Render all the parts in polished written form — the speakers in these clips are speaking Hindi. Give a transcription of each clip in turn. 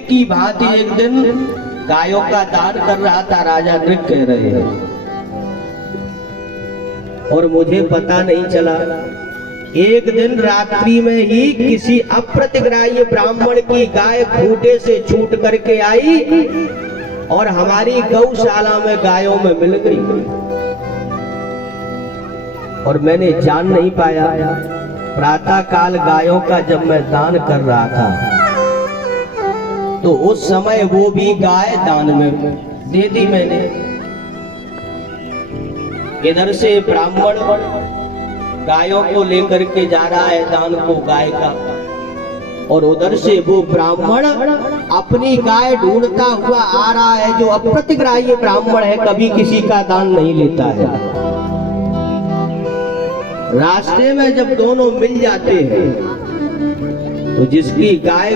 की भांति एक दिन गायों का दान कर रहा था राजा नृग कह रहे हैं, और मुझे पता नहीं चला। एक दिन रात्रि में ही किसी अप्रतिग्राह्य ब्राह्मण की गाय खूंटे से छूट करके आई और हमारी गौशाला में गायों में मिल गई, और मैंने जान नहीं पाया। प्रातः काल गायों का जब मैं दान कर रहा था तो उस समय वो भी गाय दान में दे दी मैंने। इधर से ब्राह्मण गायों को लेकर के जा रहा है दान को गाय का, और उधर से वो ब्राह्मण अपनी गाय ढूंढता हुआ आ रहा है। जो अप्रतिग्राह्य ब्राह्मण है कभी किसी का दान नहीं लेता है। रास्ते में जब दोनों मिल जाते हैं तो जिसकी गाय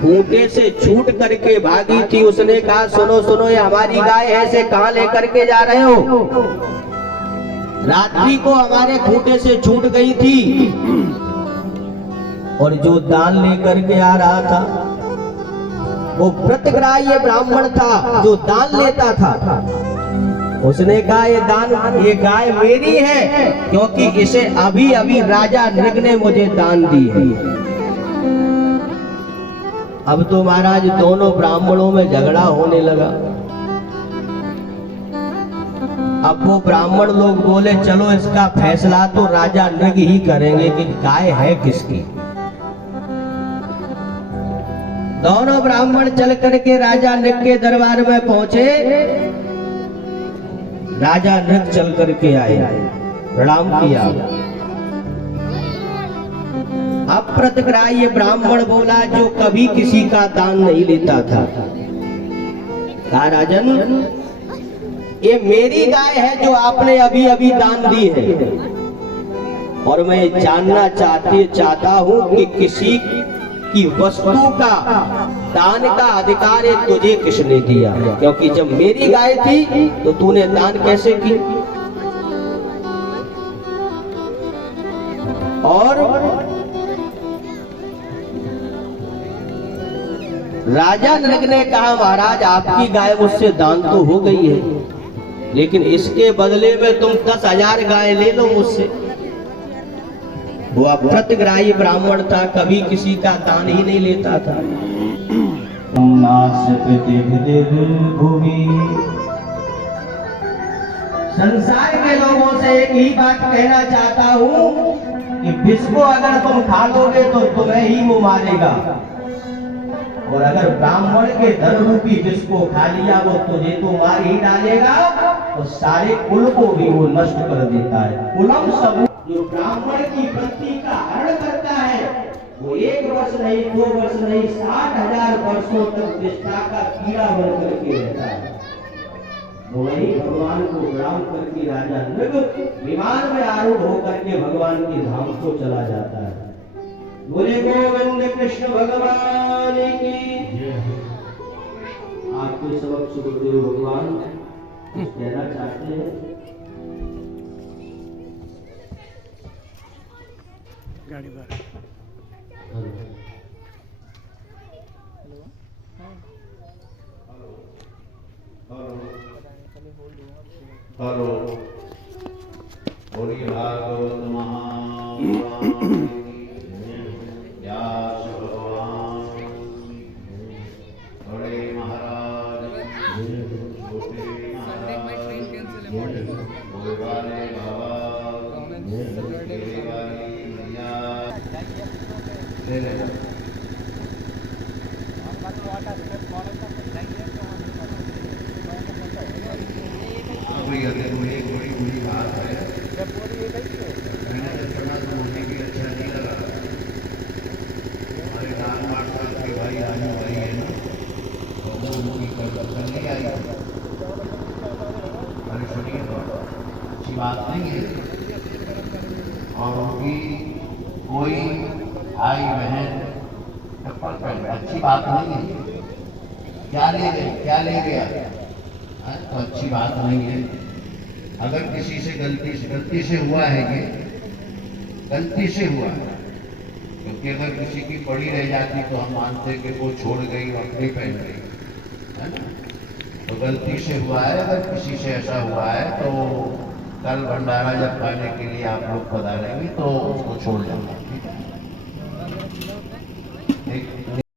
खूंटे से छूट करके भागी थी उसने कहा, सुनो सुनो, ये हमारी गाय है, इसे कहां लेकर के जा रहे हो? रात्रि को हमारे खूंटे से छूट गई थी। और जो दान लेकर के आ रहा था वो प्रतिग्राह्य ब्राह्मण था जो दान लेता था। उसने कहा, ये गाय मेरी है, क्योंकि इसे अभी अभी राजा नृग ने मुझे दान दी है। अब तो महाराज दोनों ब्राह्मणों में झगड़ा होने लगा। अब वो ब्राह्मण लोग बोले, चलो इसका फैसला तो राजा नृग ही करेंगे कि गाय है किसकी। दोनों ब्राह्मण चल करके राजा नृग के दरबार में पहुंचे। राजा नृग चल करके आए, प्रणाम किया। अप्रतिग्राह्य ब्राह्मण बोला, जो कभी किसी का दान नहीं लेता था, कहा, राजन, ये मेरी गाय है जो आपने अभी अभी दान दी है, और मैं जानना चाहता हूं कि किसी की वस्तु का दान का अधिकार है तुझे किसने दिया? क्योंकि जब मेरी गाय थी तो तूने दान कैसे की? और राजा नृग ने कहा, महाराज, आपकी गाय मुझसे दान तो हो गई है, लेकिन इसके बदले में तुम 10,000 गाय ले लो मुझसे। वो अप्रतिग्राह्य ब्राह्मण था, कभी किसी का दान ही नहीं लेता था। संसार के लोगों से एक ही बात कहना चाहता हूँ कि विष को अगर तुम खा लोगे तो तुम्हें ही वो मारेगा, और अगर ब्राह्मण के धन रूपी विष को खा लिया वो तुझे तो मार ही डालेगा, तो सारे कुल को भी वो नष्ट कर देता है। कुलम सब जो ब्राह्मण की वृत्ति का हरण करता है वो 1 वर्ष नहीं, 2 वर्ष नहीं, 60,000 वर्षों तक निष्ठा का कीड़ा बन करके रहता है। वही भगवान को प्रणाम करके राजा नृग विमान में आरूढ़ होकर के भगवान के धाम को चला जाता है। बोले गोविंद कृष्ण भगवान की। आपके समक्ष गुरुदेव भगवान कहना चाहते हैं। गाड़ी बार हेलो, बोलिए भागवत महापुराण व्यास भगवान बड़े महाराज छोटे महाराज बोले वाले बाबा वाली मैया ले ले बड़ी बात है। मैंने चना तो होने की अच्छा नहीं लगा। हमारे दान मार्ग साहब के भाई राजू भाई है ना, तो वो उनकी कलकत्ता नहीं आई। अरे सुनिए, तो अच्छी बात नहीं है, और उनकी कोई भाई बहन अच्छी बात नहीं है। क्या ले गया तो अच्छी बात नहीं है। अगर किसी से गलती से हुआ है कि गलती से हुआ क्योंकि अगर किसी की पड़ी रह जाती तो हम मानते कि वो छोड़ गई और नहीं पहन गई, है ना। तो गलती से हुआ है, अगर किसी से ऐसा हुआ है तो कल भंडारा जब खाने के लिए आप लोग पधारेंगे तो उसको छोड़ जाना, ठीक है। एक